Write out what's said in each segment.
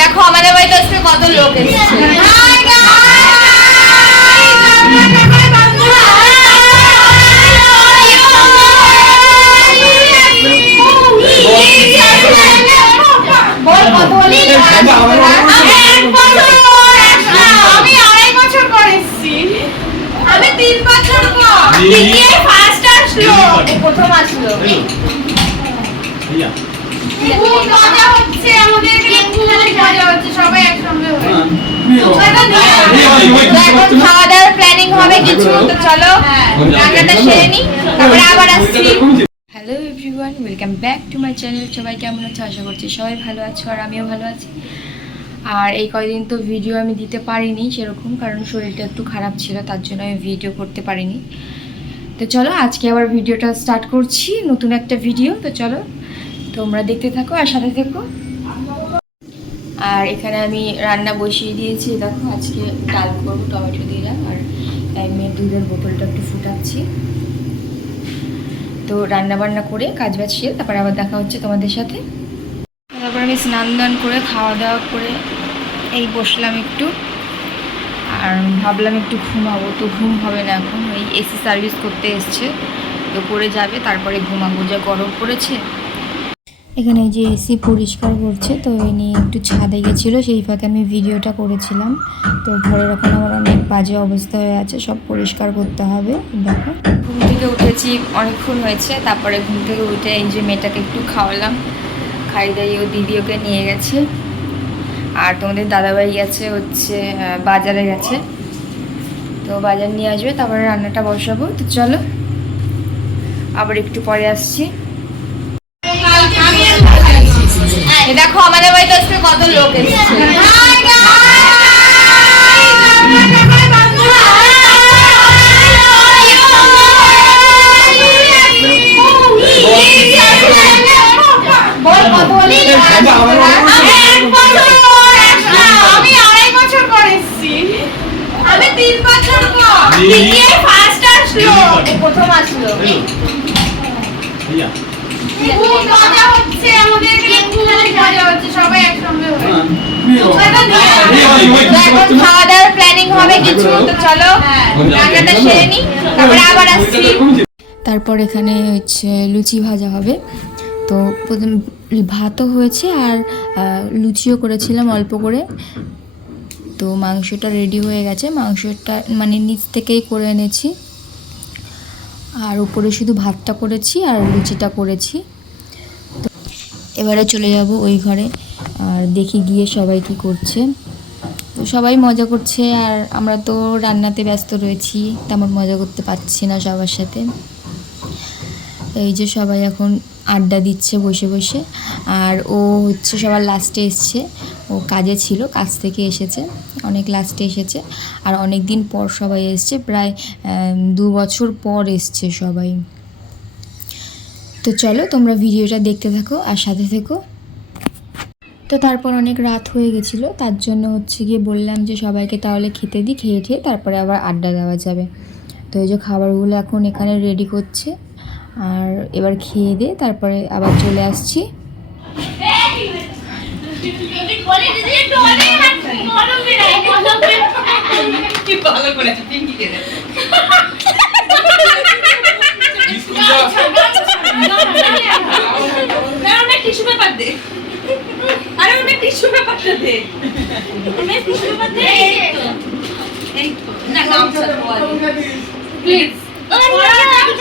দেখো আমাদের বাড়িতে আজকে কত লোক এসেছে। আমি 2.5 বছর পর এসেছি। আমি 3 বছর পর ফার্স্ট আসলো, প্রথম আসলো। খুব মজা হচ্ছে, আমাদের খুব মজা হচ্ছে, সবাই একসঙ্গে এখন খাওয়া দাওয়ার প্ল্যানিং হবে কিছু, তো চলো রান্নাটা সেরে নিই, তারপরে আবার আসছি। Hello everyone, welcome back to my channel. সবাই কেমন আছো? আশা করছি সবাই ভালো আছো, আর আমিও ভালো আছি। আর এই কয়দিন তো ভিডিও আমি দিতে পারিনি সেরকম, কারণ শরীরটা একটু খারাপ ছিল, তার জন্য আমি ভিডিও করতে পারিনি। তো চলো আজকে আবার ভিডিওটা স্টার্ট করছি, নতুন একটা ভিডিও। তো চলো তোমরা দেখতে থাকো আর সাথে থেকো। আর এখানে আমি রান্না বসিয়ে দিয়েছি, দেখো আজকে ডাল করবো টমেটো দিয়ে, আর আমি দুধের বোতলটা একটু ফুটাচ্ছি। তো রান্না বান্না করে কাজ বাজ সেরে তারপর আবার দেখা হচ্ছে তোমাদের সাথে। তারপর আমি স্নান দান করে খাওয়া দাওয়া করে এই বসলাম একটু, আর ভাবলাম একটু ঘুমাবো, তো ঘুম হবে না এখন, ওই এসি সার্ভিস করতে এসছে তো করে যাবে, তারপরে ঘুমাবো, যা গরম পড়েছে। এখানে যে এসি পরিষ্কার করছে, তো এই নিয়ে একটু ছাদে গেছিলো, সেই ফাঁকে আমি ভিডিওটা করেছিলাম। তো ঘরের এখন আমার অনেক বাজে অবস্থা হয়ে আছে, সব পরিষ্কার করতে হবে। দেখো ঘুম থেকে উঠেছি, অনেকক্ষণ হয়েছে, তারপরে ঘুম থেকে উঠে এই যে মেয়েটাকে একটু খাওয়ালাম, খাইয়ে দাইয়ে ও দিদি ওকে নিয়ে গেছে। আর তোমাদের দাদাভাই গেছে হচ্ছে বাজারে গেছে, তো বাজার নিয়ে আসবে, তারপরে রান্নাটা বসাবো। তো চলো আবার একটু পরে আসছি। দেখো আমাদের বাড়িতে আজকে কত লোক এসেছে। আমি 2.5 বছর পর এসেছি। আমি 3 বছর পর ফার্স্ট আসলো, প্রথম আসলো। খুব মজা হচ্ছে, আমাদের খুব মজা হচ্ছে, সবাই একসঙ্গে এখন খাওয়া দাওয়ার প্ল্যানিং হবে কিছু, তো চলো রান্নাটা সেরে নিই, তারপরে আবার আসছি। তারপর এখানে হচ্ছে লুচি ভাজা হবে। তো প্রথম ভাতও হয়েছে আর লুচিও করেছিলাম অল্প করে। তো মাংসটা রেডি হয়ে গেছে, মাংসটা মানে নিচ থেকেই করে এনেছি, আর উপরে শুধু ভাতটা করেছি আর লুচিটা করেছি। তো এবারে চলে যাব ওই ঘরে, আর দেখি গিয়ে সবাই কি করছে। তো সবাই মজা করছে, আর আমরা তো রান্নাতে ব্যস্ত রয়েছি, তেমন মজা করতে পারছি না সবার সাথে। এই যে সবাই এখন আড্ডা দিচ্ছে বসে বসে, আর ও হচ্ছে সবার লাস্টে এসছে, ও কাজে ছিল, কাজ থেকে এসেছে, অনেক লাস্টে এসেছে। আর অনেক দিন পর সবাই এসছে, প্রায় 2 বছর পর এসছে সবাই। তো চলো তোমরা ভিডিওটা দেখতে থাকো আর সাথে থেকো। তো তারপর অনেক রাত হয়ে গেছিলো, তার জন্য হচ্ছে গিয়ে বললাম যে সবাইকে তাহলে খেতে দিই, খেয়ে ঠেয়ে তারপরে আবার আড্ডা দেওয়া যাবে। তো এই যে খাবারগুলো এখন এখানে রেডি করছে, আর এবার খেয়ে দিয়ে তারপরে আবার চলে আসছি।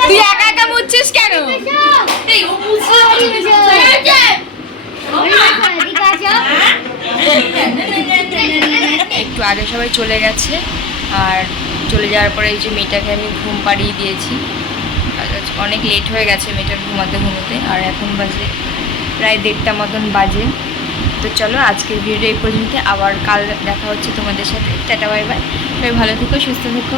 তুই একা একা মুছছিস কেন? একটু আগে সবাই চলে গেছে, আর চলে যাওয়ার পরে এই যে মেয়েটাকে আমি ঘুম পাড়িয়ে দিয়েছি। অনেক লেট হয়ে গেছে মেয়েটার ঘুমাতে ঘুমোতে, আর এখন বাজে প্রায় 1:30 মতন বাজে। তো চলো আজকের ভিডিও এই পর্যন্ত, আবার কাল দেখা হচ্ছে তোমাদের সাথে। টাটা বাই বাই, সবাই ভালো থেকো, সুস্থ থেকো।